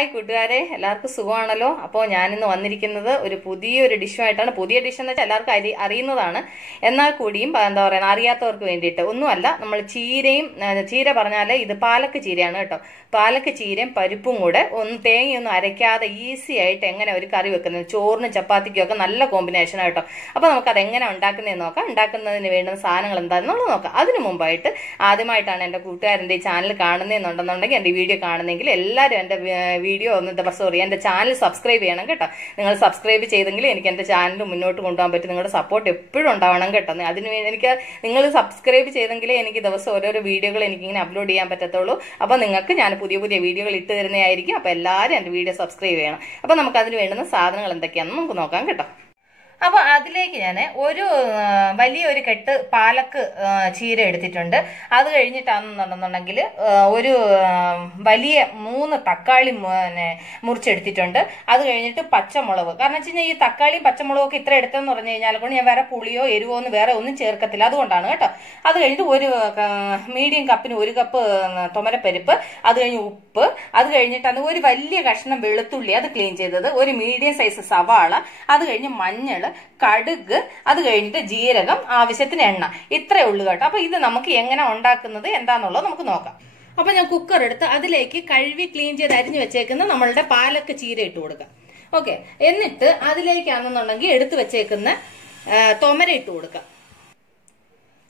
Hi കൂട്ടുകാരെ, എല്ലാവർക്കും സുഖമാണല്ലോ. അപ്പോൾ ഞാനിന്ന് വന്നിരിക്കുന്നത് ഒരു പുതിയൊരു ഡിഷുമായിട്ടാണ്. പുതിയ ഡിഷ് എന്ന് വെച്ചാൽ എല്ലാവർക്കും അറിയുന്നതാണ്, എന്നാൽ കൂടിയും എന്താ പറയുക അറിയാത്തവർക്ക് വേണ്ടിയിട്ട് ഒന്നുമല്ല. നമ്മൾ ചീര പറഞ്ഞാൽ ഇത് പാലക്ക് ചീരയാണ് കേട്ടോ. പാലക്ക് ചീരയും പരിപ്പും കൂടെ തേങ്ങയൊന്നും അരയ്ക്കാതെ ഈസി ആയിട്ട് എങ്ങനെ ഒരു കറി വെക്കുന്നത്, ചോറിനും ചപ്പാത്തിക്കും ഒക്കെ നല്ല കോമ്പിനേഷൻ കേട്ടോ. അപ്പോൾ നമുക്കത് എങ്ങനെ ഉണ്ടാക്കുന്നതെന്ന് നോക്കാം. ഉണ്ടാക്കുന്നതിന് വേണ്ടുന്ന സാധനങ്ങൾ എന്താണെന്നുള്ളത് നോക്കാം. അതിന് മുമ്പായിട്ട് ആദ്യമായിട്ടാണ് എൻ്റെ കൂട്ടുകാരൻ്റെ ഈ ചാനൽ കാണുന്നതെന്നുണ്ടെന്നുണ്ടെങ്കിൽ എൻ്റെ വീഡിയോ കാണുന്നെങ്കിൽ എല്ലാവരും എൻ്റെ വീഡിയോ എൻ്റെ ചാനൽ സബ്സ്ക്രൈബ് ചെയ്യണം കേട്ടോ. നിങ്ങൾ സബ്സ്ക്രൈബ് ചെയ്തെങ്കിൽ എനിക്ക് എൻ്റെ ചാനൽ മുന്നോട്ട് കൊണ്ടുപോകാൻ പറ്റും. നിങ്ങളുടെ സപ്പോർട്ട് എപ്പോഴും ഉണ്ടാവണം കേട്ടോ. എനിക്ക് നിങ്ങൾ സബ്സ്ക്രൈബ് ചെയ്തെങ്കിലേ എനിക്ക് ദിവസം ഓരോരോ വീഡിയോകൾ എനിക്കിങ്ങനെ അപ്ലോഡ് ചെയ്യാൻ പറ്റത്തുള്ളൂ. അപ്പോൾ നിങ്ങൾക്ക് ഞാൻ പുതിയ പുതിയ വീഡിയോകൾ ഇട്ട് തരുന്നതായിരിക്കും. അപ്പോൾ എല്ലാവരും എൻ്റെ വീഡിയോ സബ്സ്ക്രൈബ് ചെയ്യണം. അപ്പോൾ നമുക്ക് അതിന് വേണ്ടുന്ന സാധനങ്ങൾ എന്തൊക്കെയാണെന്ന് നമുക്ക് നോക്കാം കേട്ടോ. അപ്പോൾ അതിലേക്ക് ഞാൻ വലിയൊരു കെട്ട് പാലക്ക് ചീര എടുത്തിട്ടുണ്ട്. അത് കഴിഞ്ഞിട്ടാണെന്നുണ്ടെന്നുണ്ടെങ്കിൽ ഒരു വലിയ 3 തക്കാളി മുറിച്ചെടുത്തിട്ടുണ്ട്. അത് കഴിഞ്ഞിട്ട് പച്ചമുളക്, കാരണം വെച്ച് കഴിഞ്ഞാൽ ഈ തക്കാളിയും പച്ചമുളകൊക്കെ ഇത്ര എടുത്തെന്ന് പറഞ്ഞു കഴിഞ്ഞാൽ കൊണ്ട് ഞാൻ വേറെ പുളിയോ എരിവോ വേറെ ഒന്നും ചേർക്കത്തില്ല, അതുകൊണ്ടാണ് കേട്ടോ. അത് കഴിഞ്ഞിട്ട് ഒരു മീഡിയം കപ്പിന് 1 കപ്പ് തുമരപ്പരിപ്പ്, അത് കഴിഞ്ഞ് ഉപ്പ്, അത് കഴിഞ്ഞിട്ട് ഒരു വലിയ കഷ്ണം വെളുത്തുള്ളി അത് ക്ലീൻ ചെയ്തത്, ഒരു മീഡിയം സൈസ് സവാള, അത് കഴിഞ്ഞ് മഞ്ഞൾ, കടുക്, അത് കഴിഞ്ഞിട്ട് ജീരകം, ആവശ്യത്തിന് എണ്ണ. ഇത്രയേ ഉള്ളൂ കേട്ടോ. അപ്പൊ ഇത് നമുക്ക് എങ്ങനെ ഉണ്ടാക്കുന്നത് എന്താന്നുള്ളത് നമുക്ക് നോക്കാം. അപ്പൊ ഞാൻ കുക്കർ എടുത്ത് അതിലേക്ക് കഴുകി ക്ലീൻ ചെയ്ത് അരിഞ്ഞു വെച്ചേക്കുന്ന നമ്മളുടെ പാലക്ക് ചീര ഇട്ട് കൊടുക്കാം. ഓക്കെ, എന്നിട്ട് അതിലേക്കാണെന്നുണ്ടെങ്കിൽ എടുത്തു വെച്ചേക്കുന്ന തൊമര ഇട്ട് കൊടുക്കാം.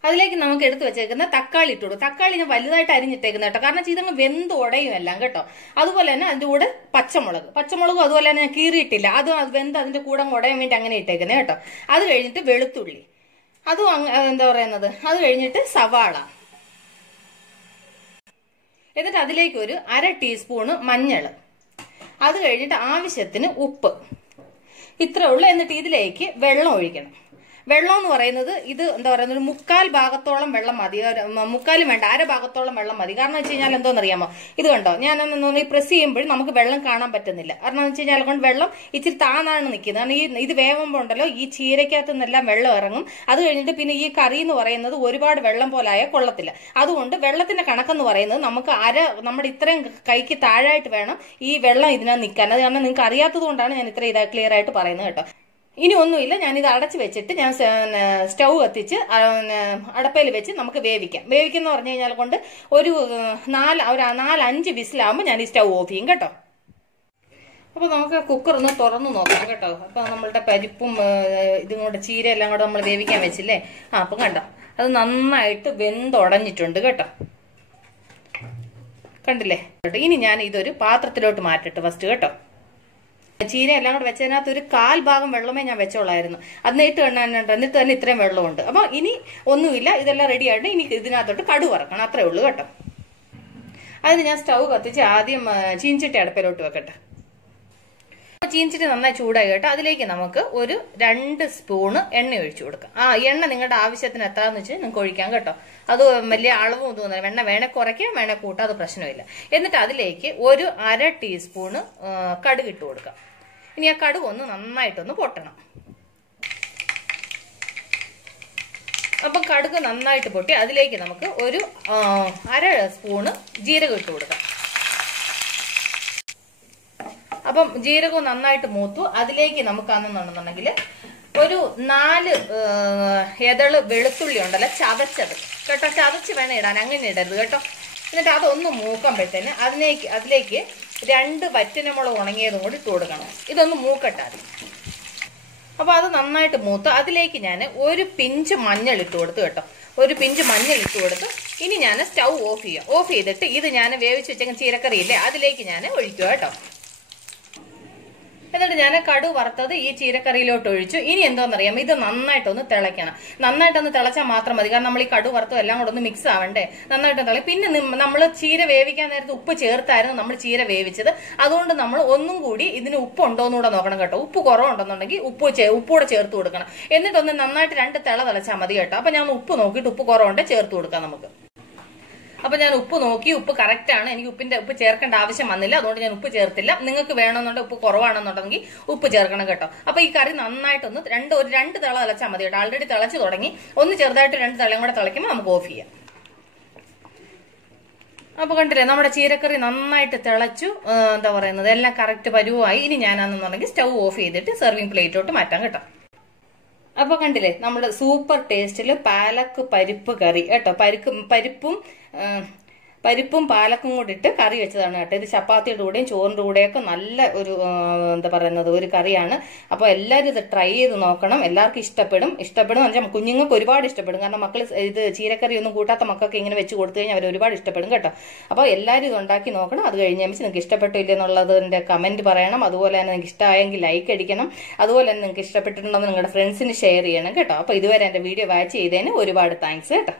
അതിലേക്ക് നമുക്ക് എടുത്തു വെച്ചേക്കുന്ന തക്കാളി ഇട്ടു കൊടുക്കും. തക്കാളി ഞാൻ വലുതായിട്ട് അരിഞ്ഞിട്ടേക്കുന്ന കേട്ടോ, കാരണം ഇതങ്ങ് വെന്ത് ഉടയും എല്ലാം കേട്ടോ. അതുപോലെ തന്നെ അതിന്റെ കൂടെ പച്ചമുളകും അതുപോലെ തന്നെ ഞാൻ കീറിയിട്ടില്ല, അത് വെന്ത് അതിന്റെ കൂടെ ഉടയാൻ വേണ്ടി അങ്ങനെ ഇട്ടേക്കുന്നത് കേട്ടോ. അത് കഴിഞ്ഞിട്ട് വെളുത്തുള്ളി, അതും എന്താ പറയുന്നത്, അത് കഴിഞ്ഞിട്ട് സവാള, എന്നിട്ട് അതിലേക്ക് ഒരു 1/2 ടീസ്പൂണ് മഞ്ഞൾ, അത് കഴിഞ്ഞിട്ട് ആവശ്യത്തിന് ഉപ്പ്. ഇത്രേ ഉള്ളൂ. എന്നിട്ട് ഇതിലേക്ക് വെള്ളം ഒഴിക്കണം. വെള്ളം എന്ന് പറയുന്നത് ഇത് എന്താ പറയുന്നത്, ഒരു 1/4 ഭാഗത്തോളം വെള്ളം മതി. 1/4 വേണ്ട, 1/2 ഭാഗത്തോളം വെള്ളം മതി. കാരണം വെച്ച് കഴിഞ്ഞാൽ എന്തോന്നറിയാമോ, ഇത് കണ്ടോ ഞാനൊന്ന് പ്രസ് ചെയ്യുമ്പോഴും നമുക്ക് വെള്ളം കാണാൻ പറ്റുന്നില്ല. കാരണം എന്ന് വെച്ച് കഴിഞ്ഞാൽ കൊണ്ട് വെള്ളം ഇച്ചിരി താന്നാണ് നിൽക്കുന്നത്. കാരണം ഇത് വേവുമ്പോൾ ഉണ്ടല്ലോ ഈ ചീരക്കകത്തു നിന്നെല്ലാം വെള്ളം ഇറങ്ങും. അത് കഴിഞ്ഞിട്ട് പിന്നെ ഈ കറി എന്ന് പറയുന്നത് ഒരുപാട് വെള്ളം പോലായ കൊള്ളത്തില്ല. അതുകൊണ്ട് വെള്ളത്തിന്റെ കണക്കെന്ന് പറയുന്നത് നമുക്ക് നമ്മുടെ ഇത്രയും കൈക്ക് താഴായിട്ട് വേണം ഈ വെള്ളം ഇതിനകത്ത് നിൽക്കാൻ. അത് കാരണം നിങ്ങൾക്ക് അറിയാത്തത് കൊണ്ടാണ് ഞാൻ ഇത്ര ക്ലിയർ ആയിട്ട് പറയുന്നത് കേട്ടോ. ഇനി ഒന്നുമില്ല, ഞാനിത് അടച്ചു വെച്ചിട്ട് ഞാൻ സ്റ്റൗ കത്തിച്ച് അടപ്പയിൽ വെച്ച് നമുക്ക് വേവിക്കുന്ന പറഞ്ഞു കഴിഞ്ഞാൽ കൊണ്ട് ഒരു 4-5 വിസിലാകുമ്പോൾ ഞാൻ ഈ സ്റ്റൗ ഓഫ് ചെയ്യും കേട്ടോ. അപ്പൊ നമുക്ക് കുക്കർ ഒന്ന് തുറന്നു നോക്കാം കേട്ടോ. അപ്പൊ നമ്മളുടെ പരിപ്പും ഇതും കൂടെ ചീര എല്ലാം കൂടെ നമ്മൾ വേവിക്കാൻ വെച്ചില്ലേ, അപ്പൊ കണ്ടോ അത് നന്നായിട്ട് വെന്തുടഞ്ഞിട്ടുണ്ട് കേട്ടോ. കണ്ടില്ലേ കേട്ടോ. ഇനി ഞാൻ ഇതൊരു പാത്രത്തിലോട്ട് മാറ്റട്ടെ ഫസ്റ്റ് കേട്ടോ. ചീര എല്ലാം കൂടെ വെച്ചതിനകത്ത് ഒരു 1/4 ഭാഗം വെള്ളമേ ഞാൻ വെച്ചോളായിരുന്നു. എന്നിട്ട് തന്നെ ഇത്രയും വെള്ളമുണ്ട്. അപ്പൊ ഇനി ഒന്നുമില്ല, ഇതെല്ലാം റെഡി ആയിട്ട് ഇനി ഇതിനകത്തോട്ട് കടുക് വറക്കണം, അത്രേ ഉള്ളൂ കേട്ടോ. അതിന് ഞാൻ സ്റ്റൗ കത്തിച്ച് ആദ്യം ചീൻചട്ടി അടുപ്പിലോട്ട് വെക്കട്ടെ. ചീൻചട്ടി നന്നായി ചൂടായി കേട്ടോ. അതിലേക്ക് നമുക്ക് ഒരു 2 സ്പൂണ് എണ്ണ ഒഴിച്ചു കൊടുക്കാം. എണ്ണ നിങ്ങളുടെ ആവശ്യത്തിന് എത്രയെന്ന് വെച്ചാൽ നിങ്ങൾക്ക് ഒഴിക്കാം കേട്ടോ. അത് വലിയ അളവും തോന്നുന്നില്ല. എണ്ണ വേണേ കുറയ്ക്കാം, വേണേ കൂട്ടാം, അത് പ്രശ്നമില്ല. എന്നിട്ട് അതിലേക്ക് ഒരു 1/2 ടീസ്പൂണ് കടുക് ഇട്ട് കൊടുക്കാം. ഇനി ആ കടുക് ഒന്ന് നന്നായിട്ടൊന്ന് പൊട്ടണം. അപ്പം കടുക് നന്നായിട്ട് പൊട്ടി അതിലേക്ക് നമുക്ക് ഒരു 1/2 സ്പൂണ് ജീരകം ഇട്ട് കൊടുക്കാം. അപ്പം ജീരകം നന്നായിട്ട് മൂത്തു. അതിലേക്ക് നമുക്കാണെന്നുണ്ടെന്നുണ്ടെങ്കിൽ ഒരു 4 എതള് വെളുത്തുള്ളി ഉണ്ടല്ലോ ചതച്ചത് കേട്ടോ. ചതച്ച് വേണം ഇടാൻ, അങ്ങനെ ഇടരുത് കേട്ടോ. എന്നിട്ട് അതൊന്ന് മൂക്കുമ്പോഴത്തേന് അതിലേക്ക് 2 വറ്റനമുളക് ഉണങ്ങിയതും കൂടി ഇട്ട് കൊടുക്കണം. ഇതൊന്ന് മൂക്കട്ടെ അത്. അപ്പൊ അത് നന്നായിട്ട് മൂത്ത് അതിലേക്ക് ഞാൻ ഒരു പിഞ്ച് മഞ്ഞൾ ഇട്ട് കൊടുത്തു കേട്ടോ. ഒരു പിഞ്ച് മഞ്ഞൾ ഇട്ട് കൊടുത്ത് ഇനി ഞാൻ സ്റ്റൗ ഓഫ് ചെയ്യാം. ഓഫ് ചെയ്തിട്ട് ഇത് ഞാൻ വേവിച്ച് വെച്ച ചീരക്കറി ഇല്ലേ അതിലേക്ക് ഞാൻ ഒഴിക്കുക കേട്ടോ. എന്നിട്ട് ഞാൻ കടുക് വറുത്തത് ഈ ചീരക്കറിയിലോട്ട് ഒഴിച്ചു. ഇനി എന്തോന്നറിയാം, ഇത് നന്നായിട്ടൊന്ന് തിളയ്ക്കണം. നന്നായിട്ടൊന്ന് തിളച്ചാൽ മാത്രം മതി, കാരണം നമ്മൾ ഈ കടുക് വറുത്തും എല്ലാം കൂടെ ഒന്ന് മിക്സ് ആവണ്ടേ. നന്നായിട്ട് തിളയും. പിന്നെ നമ്മൾ ചീര വേവിക്കാൻ നേരത്ത് ഉപ്പ് ചേർത്തായിരുന്നു നമ്മൾ ചീര വേവിച്ചത്. അതുകൊണ്ട് നമ്മൾ ഒന്നും കൂടി ഇതിന് ഉപ്പ് ഉണ്ടോയെന്നൂടെ നോക്കണം കേട്ടോ. ഉപ്പ് കുറവുണ്ടെന്നുണ്ടെങ്കിൽ ഉപ്പൂടെ ചേർത്ത് കൊടുക്കണം. എന്നിട്ടൊന്ന് നന്നായിട്ട് 2 തിളച്ചാൽ മതി കേട്ടോ. അപ്പൊ ഞാൻ ഉപ്പ് നോക്കിയിട്ട് ഉപ്പ് കുറവുണ്ടെ ചേർത്ത് കൊടുക്കാം നമുക്ക്. അപ്പൊ ഞാൻ ഉപ്പ് നോക്കി, ഉപ്പ് കറക്റ്റ് ആണ്. എനിക്ക് ഉപ്പ് ചേർക്കേണ്ട ആവശ്യം വന്നില്ല, അതുകൊണ്ട് ഞാൻ ഉപ്പ് ചേർത്തില്ല. നിങ്ങൾക്ക് വേണമെന്നുണ്ടെങ്കിൽ ഉപ്പ് കുറവാണെന്നുണ്ടെങ്കിൽ ഉപ്പ് ചേർക്കണം കേട്ടോ. അപ്പൊ ഈ കറി നന്നായിട്ടൊന്ന് 2 തിള തിളച്ചാൽ മതി കേട്ടോ. ആൾറെഡി തിളച്ച് തുടങ്ങി. ഒന്ന് ചെറുതായിട്ട് 2 തിളയും കൂടെ തിളയ്ക്കുമ്പോൾ നമുക്ക് ഓഫ് ചെയ്യാം. അപ്പൊ കണ്ടില്ലേ നമ്മുടെ ചീരക്കറി നന്നായിട്ട് തിളച്ചു, എന്താ പറയുന്നത് എല്ലാം കറക്റ്റ് പരുവായി. ഇനി ഞാനാണെന്നുണ്ടെങ്കിൽ സ്റ്റൗ ഓഫ് ചെയ്തിട്ട് സെർവിങ് പ്ലേറ്റോട്ട് മാറ്റാം കേട്ടോ. അപ്പൊ കണ്ടില്ലേ നമ്മുടെ സൂപ്പർ ടേസ്റ്റില് പാലക്ക് പരിപ്പ് കറി കേട്ടോ. പരിപ്പും പാലക്കും കൂടി ഇട്ട് കറി വെച്ചതാണ് കേട്ടോ. ഇത് ചപ്പാത്തിയുടെ കൂടെയും ചോറിന്റെ കൂടെയൊക്കെ നല്ല ഒരു എന്താ പറയുന്നത് ഒരു കറിയാണ്. അപ്പൊ എല്ലാവരും ഇത് ട്രൈ ചെയ്ത് നോക്കണം. എല്ലാവർക്കും ഇഷ്ടപ്പെടും എന്ന് വെച്ചാൽ കുഞ്ഞുങ്ങൾക്ക് ഒരുപാട് ഇഷ്ടപ്പെടും. കാരണം മക്കൾ ഇത് ചീരക്കറി ഒന്നും കൂട്ടാത്ത മക്കൾക്ക് ഇങ്ങനെ വെച്ച് കൊടുത്തു കഴിഞ്ഞാൽ അവർ ഒരുപാട് ഇഷ്ടപ്പെടും കേട്ടോ. അപ്പോൾ എല്ലാവരും ഇത് ഉണ്ടാക്കി നോക്കണം. അത് കഴിഞ്ഞ നിങ്ങൾക്ക് ഇഷ്ടപ്പെട്ടില്ല എന്നുള്ളതിന്റെ കമന്റ് പറയണം. അതുപോലെ തന്നെ നിങ്ങൾക്ക് ഇഷ്ടമായെങ്കിൽ ലൈക്ക് അടിക്കണം. അതുപോലെ തന്നെ നിങ്ങൾക്ക് ഇഷ്ടപ്പെട്ടിട്ടുണ്ടെന്ന് നിങ്ങളുടെ ഫ്രണ്ട്സിന് ഷെയർ ചെയ്യണം കേട്ടോ. അപ്പൊ ഇതുവരെ എന്റെ വീഡിയോ വാച്ച് ചെയ്തതിന് ഒരുപാട് താങ്ക്സ് കേട്ടോ.